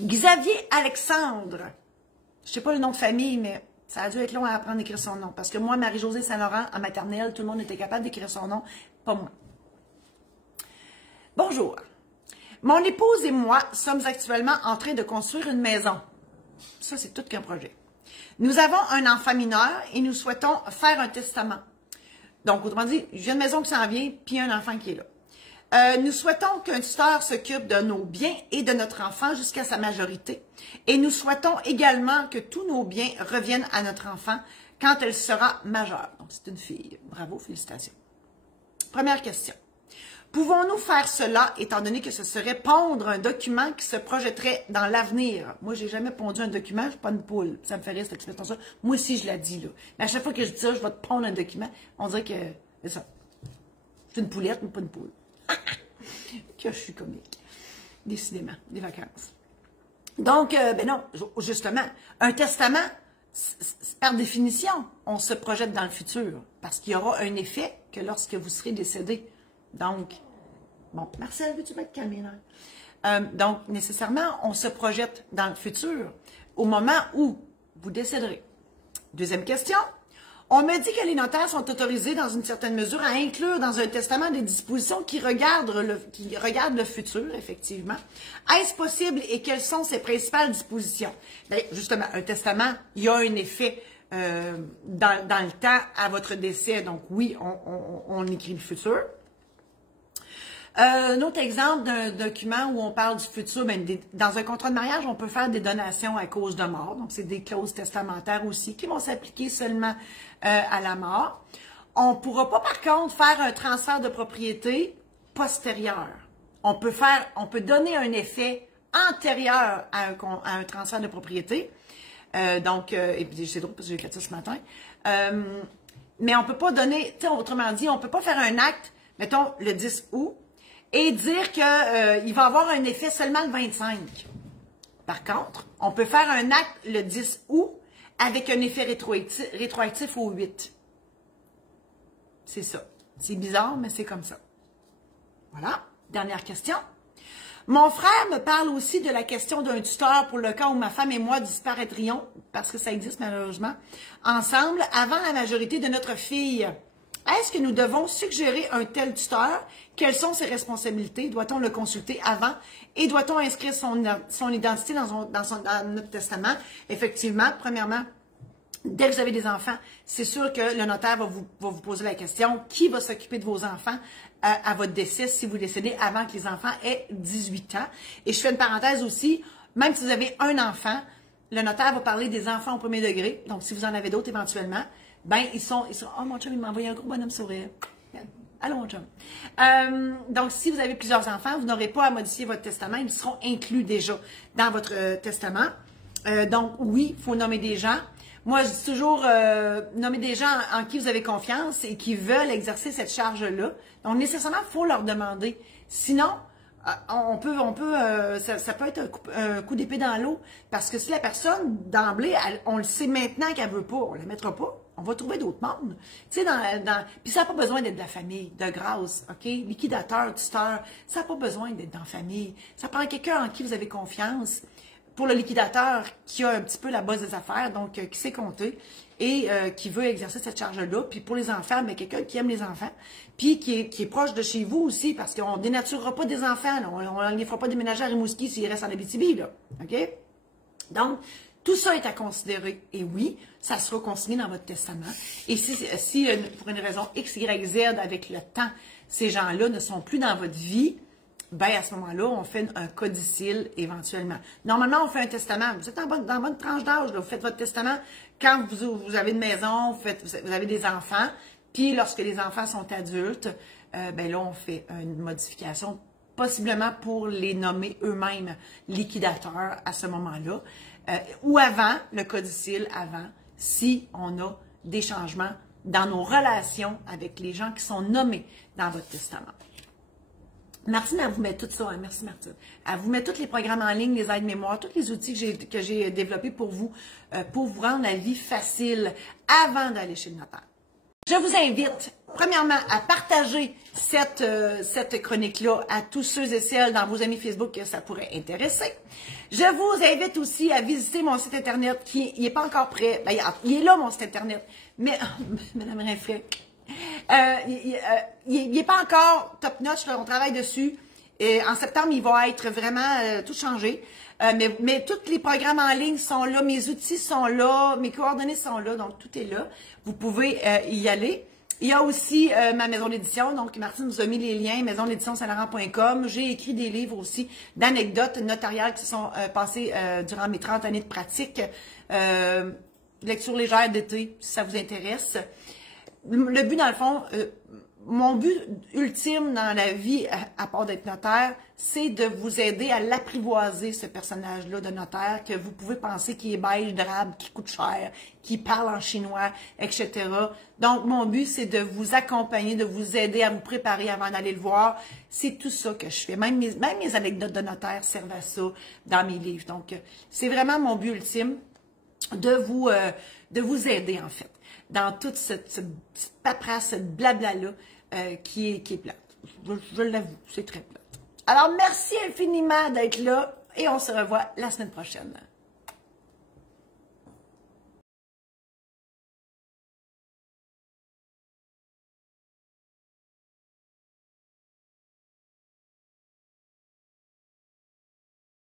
Xavier Alexandre. Je ne sais pas le nom de famille, mais ça a dû être long à apprendre d'écrire son nom. Parce que moi, Marie-Josée Saint-Laurent, en maternelle, tout le monde était capable d'écrire son nom, pas moi. Bonjour. Mon épouse et moi sommes actuellement en train de construire une maison. Ça, c'est tout qu'un projet. Nous avons un enfant mineur et nous souhaitons faire un testament. Donc, autrement dit, j'ai une maison qui s'en vient, puis un enfant qui est là. Nous souhaitons qu'un tuteur s'occupe de nos biens et de notre enfant jusqu'à sa majorité. Et nous souhaitons également que tous nos biens reviennent à notre enfant quand elle sera majeure. Donc, c'est une fille. Bravo, félicitations. Première question. Pouvons-nous faire cela, étant donné que ce serait pondre un document qui se projetterait dans l'avenir? Moi, j'ai jamais pondu un document, je suis pas une poule. Ça me fait rire cette expression-là. Moi aussi, je la dis, là. Mais à chaque fois que je dis ça, je vais te pondre un document, on dirait que c'est ça. Je suis une poulette, mais pas une poule. Que je suis comique. Décidément, des vacances. Donc, ben non, justement, un testament, par définition, on se projette dans le futur. Parce qu'il y aura un effet que lorsque vous serez décédé. Donc, bon, Marcel, veux-tu mettre calme là? Donc, nécessairement, on se projette dans le futur au moment où vous décéderez. Deuxième question. On me dit que les notaires sont autorisés dans une certaine mesure à inclure dans un testament des dispositions qui regardent le futur, effectivement. Est-ce possible et quelles sont ses principales dispositions? Bien, justement, un testament, il y a un effet dans le temps à votre décès. Donc oui, on écrit le futur. Un autre exemple d'un document où on parle du futur, bien, dans un contrat de mariage, on peut faire des donations à cause de mort. Donc, c'est des clauses testamentaires aussi qui vont s'appliquer seulement à la mort. On ne pourra pas, par contre, faire un transfert de propriété postérieur. On peut donner un effet antérieur à un transfert de propriété. Et puis c'est drôle parce que j'ai fait ça ce matin. Mais on ne peut pas donner, autrement dit, on ne peut pas faire un acte, mettons, le 10 août, et dire qu'il va avoir un effet seulement le 25. Par contre, on peut faire un acte le 10 août avec un effet rétroactif au 8. C'est ça. C'est bizarre, mais c'est comme ça. Voilà. Dernière question. Mon frère me parle aussi de la question d'un tuteur pour le cas où ma femme et moi disparaîtrions, parce que ça existe malheureusement, ensemble avant la majorité de notre fille. Est-ce que nous devons suggérer un tel tuteur? Quelles sont ses responsabilités? Doit-on le consulter avant? Et doit-on inscrire son identité dans notre testament? Effectivement, premièrement, dès que vous avez des enfants, c'est sûr que le notaire va vous poser la question, qui va s'occuper de vos enfants à votre décès si vous décédez avant que les enfants aient 18 ans? Et je fais une parenthèse aussi, même si vous avez un enfant, le notaire va parler des enfants au premier degré. Donc, si vous en avez d'autres éventuellement, ben, ils sont, oh, mon chum, il m'a envoyé un gros bonhomme sourire. Allô, mon chum. Donc, si vous avez plusieurs enfants, vous n'aurez pas à modifier votre testament. Ils seront inclus déjà dans votre testament. Donc, oui, il faut nommer des gens. Moi, je dis toujours, nommer des gens en qui vous avez confiance et qui veulent exercer cette charge-là. Donc, nécessairement, il faut leur demander. Sinon, ça peut être un coup d'épée dans l'eau. Parce que si la personne, d'emblée, on le sait maintenant qu'elle ne veut pas, on ne la mettra pas. On va trouver d'autres mondes. Tu sais, puis ça n'a pas besoin d'être de la famille, de grâce, OK? Liquidateur, tuteur, ça n'a pas besoin d'être dans la famille. Ça prend quelqu'un en qui vous avez confiance. Pour le liquidateur, qui a un petit peu la base des affaires, donc qui sait compter et qui veut exercer cette charge-là. Puis pour les enfants, mais quelqu'un qui aime les enfants, puis qui est proche de chez vous aussi, parce qu'on ne dénaturera pas des enfants, là. On ne les fera pas déménager à Rimouski s'ils restent en Abitibi, là. OK? Donc, tout ça est à considérer. Et oui, ça sera consigné dans votre testament. Et si pour une raison X, Y, Z, avec le temps, ces gens-là ne sont plus dans votre vie, ben à ce moment-là, on fait un codicile éventuellement. Normalement, on fait un testament. Vous êtes dans bonne tranche d'âge, vous faites votre testament quand vous avez une maison, vous avez des enfants, puis lorsque les enfants sont adultes, ben là, on fait une modification, possiblement pour les nommer eux-mêmes liquidateurs à ce moment-là, ou avant, le codicile avant, si on a des changements dans nos relations avec les gens qui sont nommés dans votre testament. Martine, elle vous met tout ça. Hein? Merci, Martine. Elle vous met tous les programmes en ligne, les aides-mémoires, tous les outils que j'ai développés pour vous rendre la vie facile avant d'aller chez le notaire. Je vous invite, premièrement, à partager cette chronique-là à tous ceux et celles dans vos amis Facebook que ça pourrait intéresser. Je vous invite aussi à visiter mon site Internet qui n'est pas encore prêt. Ben, il est là, mon site Internet. Mais, Madame Rinfret, il n'est pas encore top-notch, on travaille dessus. Et en septembre, il va être vraiment tout changé. Mais tous les programmes en ligne sont là, mes outils sont là, mes coordonnées sont là, donc tout est là. Vous pouvez y aller. Il y a aussi ma maison d'édition, donc Martine vous a mis les liens, maison d'édition saint-laurent.com. J'ai écrit des livres aussi d'anecdotes notariales qui sont passées durant mes 30 années de pratique. Lecture légère d'été, si ça vous intéresse. Le but, dans le fond, mon but ultime dans la vie, à part d'être notaire, c'est de vous aider à l'apprivoiser, ce personnage-là de notaire, que vous pouvez penser qui est beige, drabe, qui coûte cher, qui parle en chinois, etc. Donc, mon but, c'est de vous accompagner, de vous aider à vous préparer avant d'aller le voir. C'est tout ça que je fais. Même mes anecdotes de notaire servent à ça dans mes livres. Donc, c'est vraiment mon but ultime de vous aider, en fait, dans toute cette paperasse, cette blabla-là qui est plate. Je l'avoue, c'est très plate. Alors, merci infiniment d'être là et on se revoit la semaine prochaine.